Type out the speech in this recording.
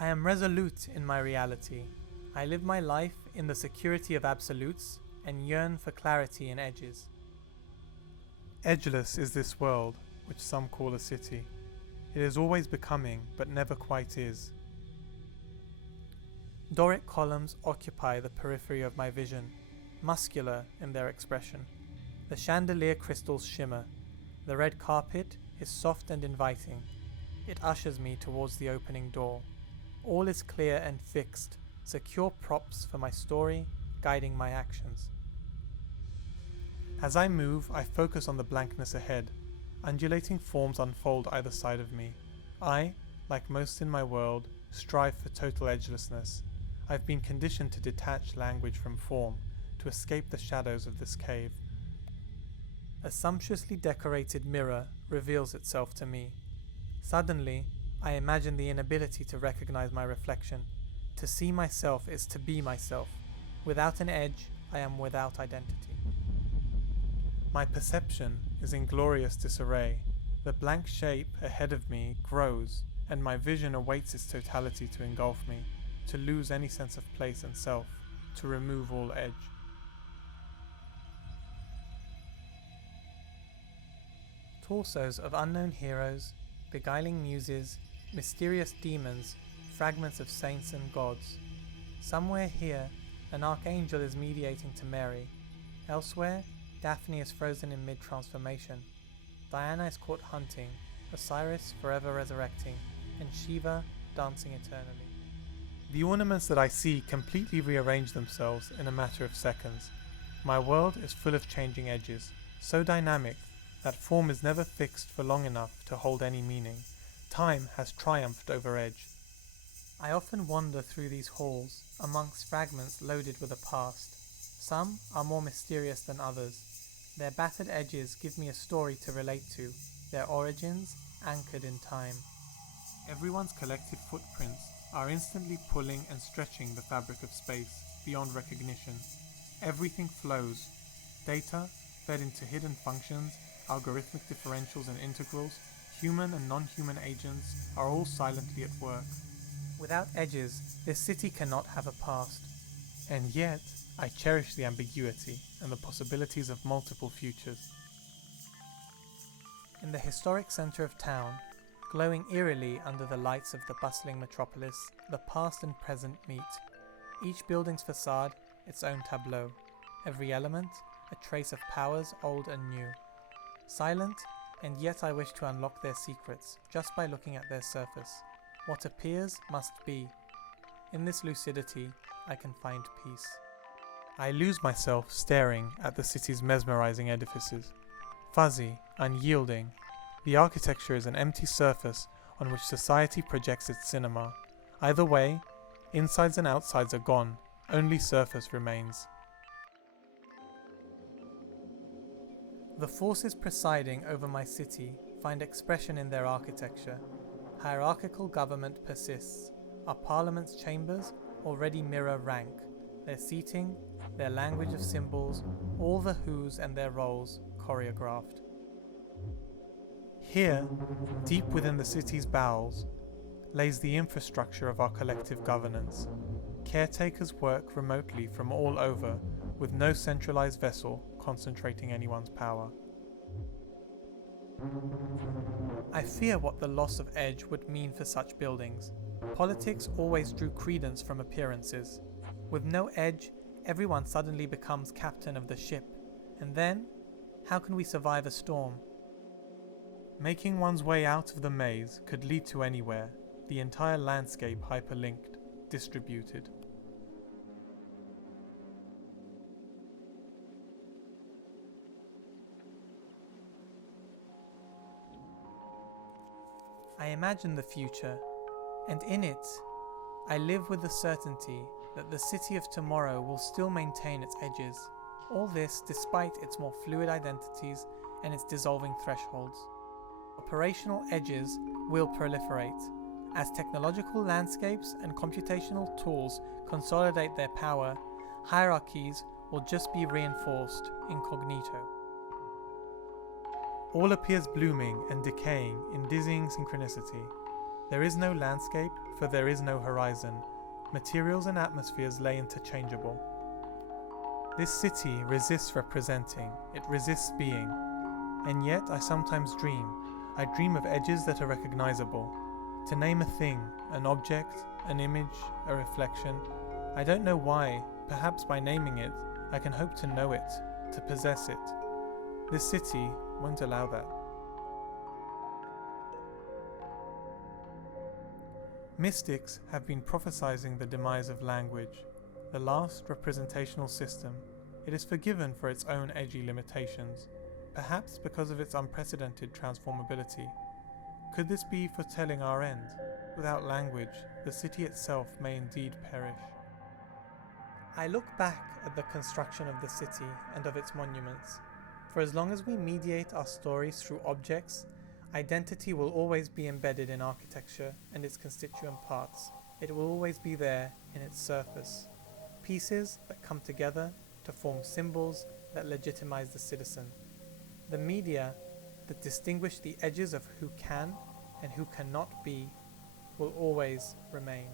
I am resolute in my reality. I live my life in the security of absolutes and yearn for clarity in edges. Edgeless is this world, which some call a city. It is always becoming, but never quite is. Doric columns occupy the periphery of my vision, muscular in their expression. The chandelier crystals shimmer. The red carpet is soft and inviting. It ushers me towards the opening door. All is clear and fixed, secure props for my story, guiding my actions. As I move, I focus on the blankness ahead. Undulating forms unfold either side of me. I, like most in my world, strive for total edgelessness. I've been conditioned to detach language from form, to escape the shadows of this cave. A sumptuously decorated mirror reveals itself to me. Suddenly, I imagine the inability to recognize my reflection. To see myself is to be myself. Without an edge, I am without identity. My perception is in glorious disarray. The blank shape ahead of me grows, and my vision awaits its totality to engulf me, to lose any sense of place and self, to remove all edge. Torsos of unknown heroes, beguiling muses, mysterious demons, fragments of saints and gods. Somewhere here, an archangel is mediating to Mary. Elsewhere, Daphne is frozen in mid-transformation. Diana is caught hunting, Osiris forever resurrecting, and Shiva dancing eternally. The ornaments that I see completely rearrange themselves in a matter of seconds. My world is full of changing edges, so dynamic that form is never fixed for long enough to hold any meaning. Time has triumphed over edge. I often wander through these halls, amongst fragments loaded with a past. Some are more mysterious than others. Their battered edges give me a story to relate to, their origins anchored in time. Everyone's collective footprints are instantly pulling and stretching the fabric of space beyond recognition. Everything flows. Data fed into hidden functions, algorithmic differentials and integrals, human and non-human agents are all silently at work. Without edges, this city cannot have a past. And yet, I cherish the ambiguity and the possibilities of multiple futures. In the historic centre of town, glowing eerily under the lights of the bustling metropolis, the past and present meet. Each building's facade, its own tableau. Every element, a trace of powers old and new. Silent, and yet I wish to unlock their secrets just by looking at their surface. What appears must be. In this lucidity, I can find peace. I lose myself staring at the city's mesmerizing edifices. Fuzzy, unyielding, the architecture is an empty surface on which society projects its cinema. Either way, insides and outsides are gone, only surface remains. The forces presiding over my city find expression in their architecture. Hierarchical government persists. Our parliament's chambers already mirror rank. Their seating, their language of symbols, all the who's and their roles choreographed. Here, deep within the city's bowels, lays the infrastructure of our collective governance. Caretakers work remotely from all over, with no centralized vessel concentrating anyone's power. I fear what the loss of edge would mean for such buildings. Politics always drew credence from appearances. With no edge, everyone suddenly becomes captain of the ship. And then, how can we survive a storm? Making one's way out of the maze could lead to anywhere, the entire landscape hyperlinked, distributed. I imagine the future, and in it, I live with the certainty that the city of tomorrow will still maintain its edges, all this despite its more fluid identities and its dissolving thresholds. Operational edges will proliferate. As technological landscapes and computational tools consolidate their power, hierarchies will just be reinforced incognito. All appears blooming and decaying in dizzying synchronicity. There is no landscape, for there is no horizon. Materials and atmospheres lay interchangeable. This city resists representing, it resists being. And yet I sometimes dream. I dream of edges that are recognizable. To name a thing, an object, an image, a reflection. I don't know why, perhaps by naming it, I can hope to know it, to possess it. This city won't allow that. Mystics have been prophesizing the demise of language, the last representational system. It is forgiven for its own edgy limitations, perhaps because of its unprecedented transformability. Could this be foretelling our end? Without language, the city itself may indeed perish. I look back at the construction of the city and of its monuments. For as long as we mediate our stories through objects, identity will always be embedded in architecture and its constituent parts. It will always be there in its surface. Pieces that come together to form symbols that legitimize the citizen. The media that distinguish the edges of who can and who cannot be will always remain.